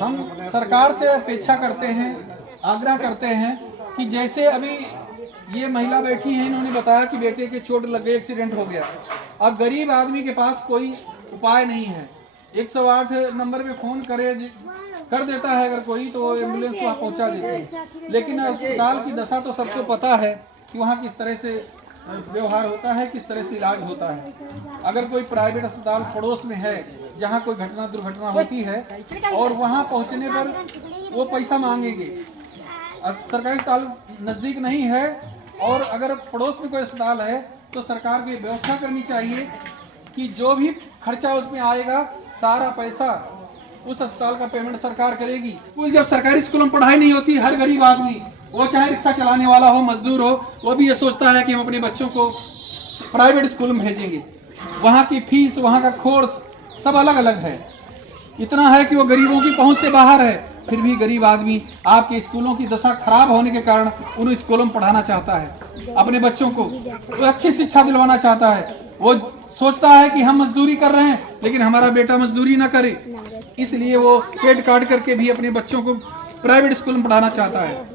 हम सरकार से अपेक्षा करते हैं, आग्रह करते हैं कि जैसे अभी ये महिला बैठी है, इन्होंने बताया कि बेटे के चोट लग गई, एक्सीडेंट हो गया। अब गरीब आदमी के पास कोई उपाय नहीं है, 108 नंबर पे फोन कर देता है अगर कोई, तो एम्बुलेंस वहाँ पहुँचा देती है। लेकिन अस्पताल की दशा तो सबको पता है कि वहाँ किस तरह से व्यवहार होता है, किस तरह से इलाज होता है। अगर कोई प्राइवेट अस्पताल पड़ोस में है जहाँ कोई दुर्घटना होती है और वहाँ पहुँचने पर वो पैसा मांगेंगे, सरकारी अस्पताल नज़दीक नहीं है और अगर पड़ोस में कोई अस्पताल है तो सरकार को व्यवस्था करनी चाहिए कि जो भी खर्चा उसमें आएगा सारा पैसा उस अस्पताल का पेमेंट सरकार करेगी। स्कूल, जब सरकारी स्कूलों में पढ़ाई नहीं होती, हर गरीब आदमी, वो चाहे रिक्शा चलाने वाला हो, मजदूर हो, वो भी ये सोचता है कि हम अपने बच्चों को प्राइवेट स्कूल में भेजेंगे। वहाँ की फीस, वहाँ का कोर्स सब अलग अलग है। इतना है कि वो गरीबों की पहुँच से बाहर है, फिर भी गरीब आदमी आपके स्कूलों की दशा खराब होने के कारण उन स्कूलों में पढ़ाना चाहता है, अपने बच्चों को तो अच्छी शिक्षा दिलवाना चाहता है। वो सोचता है कि हम मजदूरी कर रहे हैं लेकिन हमारा बेटा मजदूरी ना करे, इसलिए वो पेट काट करके भी अपने बच्चों को प्राइवेट स्कूल में पढ़ाना चाहता है।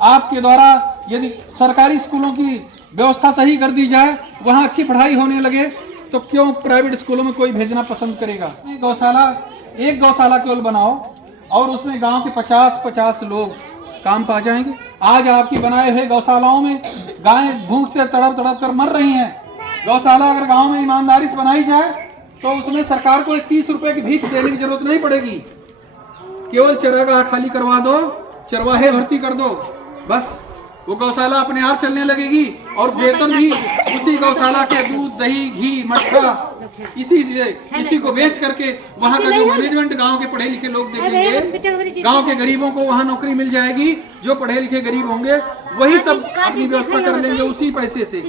आपके द्वारा यदि सरकारी स्कूलों की व्यवस्था सही कर दी जाए, वहाँ अच्छी पढ़ाई होने लगे, तो क्यों प्राइवेट स्कूलों में कोई भेजना पसंद करेगा। एक गौशाला केवल बनाओ और उसमें गांव के 50-50 लोग काम पा जाएंगे। आज आपकी बनाए हुए गौशालाओं में गायें भूख से तड़प तड़प कर मर रही हैं। गौशाला अगर गांव में ईमानदारी से बनाई जाए तो उसमें सरकार को 30 रुपए की भीख देने की जरूरत नहीं पड़ेगी। केवल चरागाह खाली करवा दो, चरवाहे भर्ती कर दो, बस वो गौशाला अपने आप चलने लगेगी और वेतन भी उसी गौशाला के दूध, दही, घी, मट्ठा इसी को बेच करके वहाँ का जो मैनेजमेंट गांव के पढ़े लिखे लोग देखेंगे, गांव के गरीबों को वहाँ नौकरी मिल जाएगी। जो पढ़े लिखे गरीब होंगे वही सब अपनी व्यवस्था कर लेंगे उसी पैसे से।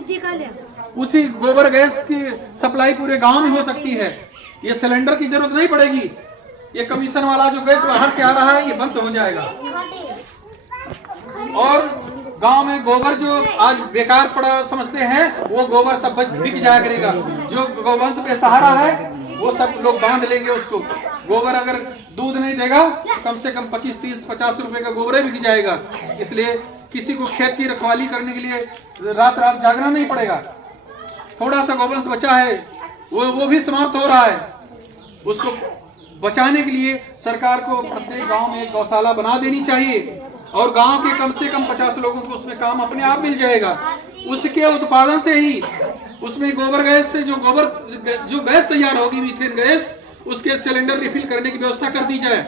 उसी गोबर गैस की सप्लाई पूरे गांव में हो सकती है। ये सिलेंडर की जरूरत नहीं पड़ेगी। ये कमीशन वाला जो गैस बाहर से आ रहा है ये बंद हो जाएगा। और गांव में गोबर जो आज बेकार पड़ा समझते हैं, वो गोबर सब बिक जाया करेगा। जो गौवंश पे सहारा है वो सब लोग बांध लेंगे उसको। गोबर अगर दूध नहीं देगा कम से कम 25, 30, 50 रुपए का गोबर बिक जाएगा। इसलिए किसी को खेत की रखवाली करने के लिए रात रात जागना नहीं पड़ेगा। थोड़ा सा गौवंश बचा है वो भी समाप्त हो रहा है, उसको बचाने के लिए सरकार को प्रत्येक गांव में एक गौशाला बना देनी चाहिए और गांव के कम से कम 50 लोगों को उसमें काम अपने आप मिल जाएगा। उसके उत्पादन से ही उसमें गोबर गैस से जो गैस तैयार होगी, मीथेन गैस, उसके सिलेंडर रिफिल करने की व्यवस्था कर दी जाए।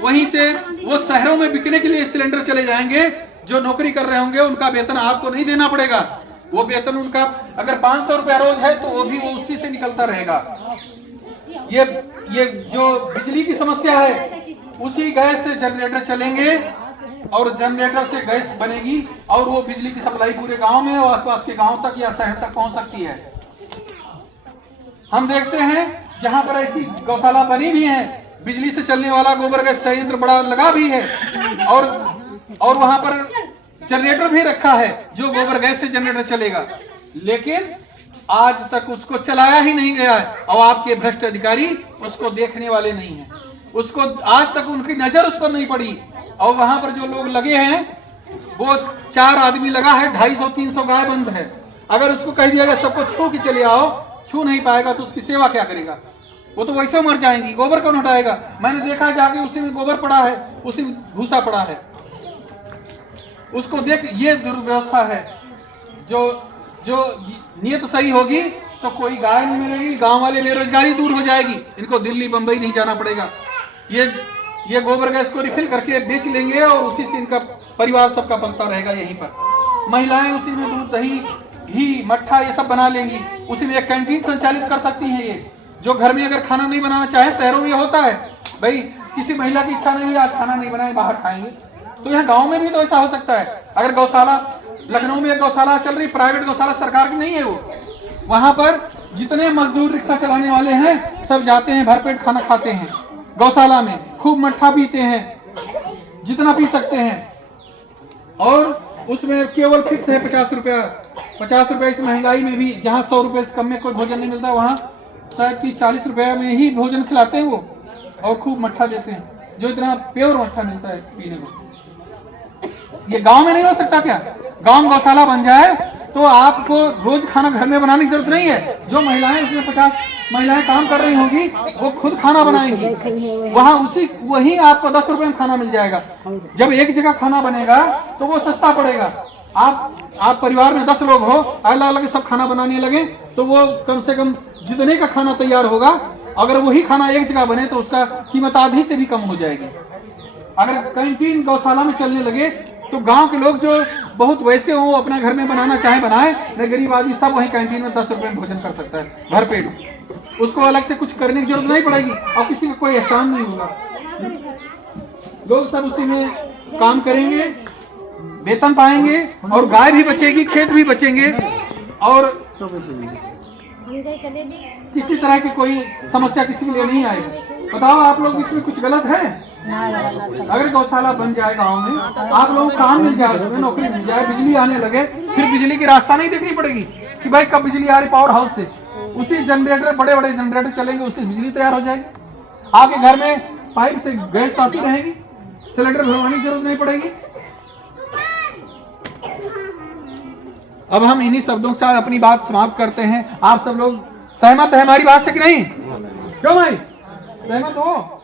वहीं से वो शहरों में बिकने के लिए सिलेंडर चले जाएंगे। जो नौकरी कर रहे होंगे उनका वेतन आपको नहीं देना पड़ेगा। वो वेतन उनका अगर 500 रुपया रोज है तो वो भी उसी से निकलता रहेगा। ये जो बिजली की समस्या है, उसी गैस से जनरेटर चलेंगे और जनरेटर से गैस बनेगी और वो बिजली की सप्लाई पूरे गांव में और आसपास के गांव तक या शहर तक पहुंच सकती है। हम देखते हैं जहां पर ऐसी गौशाला बनी भी है, बिजली से चलने वाला गोबर गैस संयंत्र बड़ा लगा भी है और वहां पर जनरेटर भी रखा है जो गोबर गैस से जनरेटर चलेगा, लेकिन आज तक उसको चलाया ही नहीं गया है और आपके भ्रष्ट अधिकारी उसको देखने वाले नहीं है। उसको आज तक उनकी नजर उस पर नहीं पड़ी और वहां पर जो लोग लगे हैं वो 4 आदमी लगा है, 250-300 गाय बंद है। अगर उसको कह दिया गया सबको छू के चले आओ, छू नहीं पाएगा तो उसकी सेवा क्या करेगा? वो तो वैसे मर जाएंगी। गोबर कौन हटाएगा? मैंने देखा जाके उसी में गोबर पड़ा है, उसी में भूसा पड़ा है। उसको देख, ये दुर्व्यवस्था है। जो नियत सही होगी तो कोई गाय नहीं मिलेगी, गांव वाले बेरोजगारी दूर हो जाएगी, इनको दिल्ली बंबई नहीं जाना पड़ेगा। ये गोबर गैस को रिफिल करके बेच लेंगे और उसी से इनका परिवार सबका पलता रहेगा। यहीं पर महिलाएं उसी में दूध, दही, घी, मट्ठा ये सब बना लेंगी। उसी में एक कैंटीन संचालित कर सकती हैं। ये जो घर में अगर खाना नहीं बनाना चाहे, शहरों में होता है भाई किसी महिला की इच्छा नहीं हुई आज खाना नहीं बनाए बाहर खाएंगे, तो यहाँ गाँव में भी तो ऐसा हो सकता है। अगर गौशाला, लखनऊ में एक गौशाला चल रही, प्राइवेट गौशाला, सरकार की नहीं है वो, वहां पर जितने मजदूर रिक्शा चलाने वाले हैं सब जाते हैं, भरपेट खाना खाते हैं गौशाला में, खूब मट्ठा पीते हैं जितना पी सकते हैं और उसमें केवल फिक्स है 50 रुपया। 50 रुपये इस महंगाई में भी, जहाँ 100 रुपये से कम में कोई भोजन नहीं मिलता, वहाँ शायद 30-40 रुपये में ही भोजन खिलाते हैं वो। और खूब मट्ठा देते हैं, जो इतना प्योर मट्ठा मिलता है पीने को। ये गांव में नहीं हो सकता क्या? गांव में गौशाला बन जाए तो आपको रोज खाना घर में बनाने की जरूरत नहीं है। जो महिलाएं, उसमें 50 महिलाएं काम कर रही होंगी, वो खुद खाना बनाएंगी। वहां वही आपको 10 रुपए में खाना मिल जाएगा। जब एक जगह खाना बनेगा तो वो सस्ता पड़ेगा। आप परिवार में 10 लोग हो, अलग अलग सब खाना बनाने लगे तो वो कम से कम जितने का खाना तैयार होगा, अगर वही खाना एक जगह बने तो उसका कीमत आधी से भी कम हो जाएगी। अगर कैंटीन गौशाला में चलने लगे तो गांव के लोग जो बहुत वैसे हो, अपना घर में बनाना चाहे बनाए, न गरीब आदमी सब वहीं कैंटीन में 10 रुपए में भोजन कर सकता है भर पेट। उसको अलग से कुछ करने की जरूरत नहीं पड़ेगी और किसी का कोई एहसान नहीं होगा। लोग सब उसी में काम करेंगे, वेतन पाएंगे और गाय भी बचेगी, खेत भी बचेंगे और किसी तरह की कोई समस्या किसी के लिए नहीं आएगी। बताओ आप लोग इसमें कुछ गलत है? अगर गौशाला बन जाए गांव में, आप लोगों को काम मिल जाए, उसमें नौकरी मिल जाए, बिजली आने लगे, फिर बिजली की रास्ता नहीं देखनी पड़ेगी कि भाई कब बिजली आ रही पावर हाउस से। उसी जनरेटर, बड़े बड़े जनरेटर चलेंगे, उससे बिजली तैयार हो जाएगी। आपके घर में पाइप से गैस आती रहेगी, सिलेंडर भरवाने की जरूरत नहीं पड़ेगी। अब हम इन्हीं शब्दों के साथ अपनी बात समाप्त करते हैं। आप सब लोग सहमत है हमारी बात से कि नहीं? क्यों भाई, सहमत हो?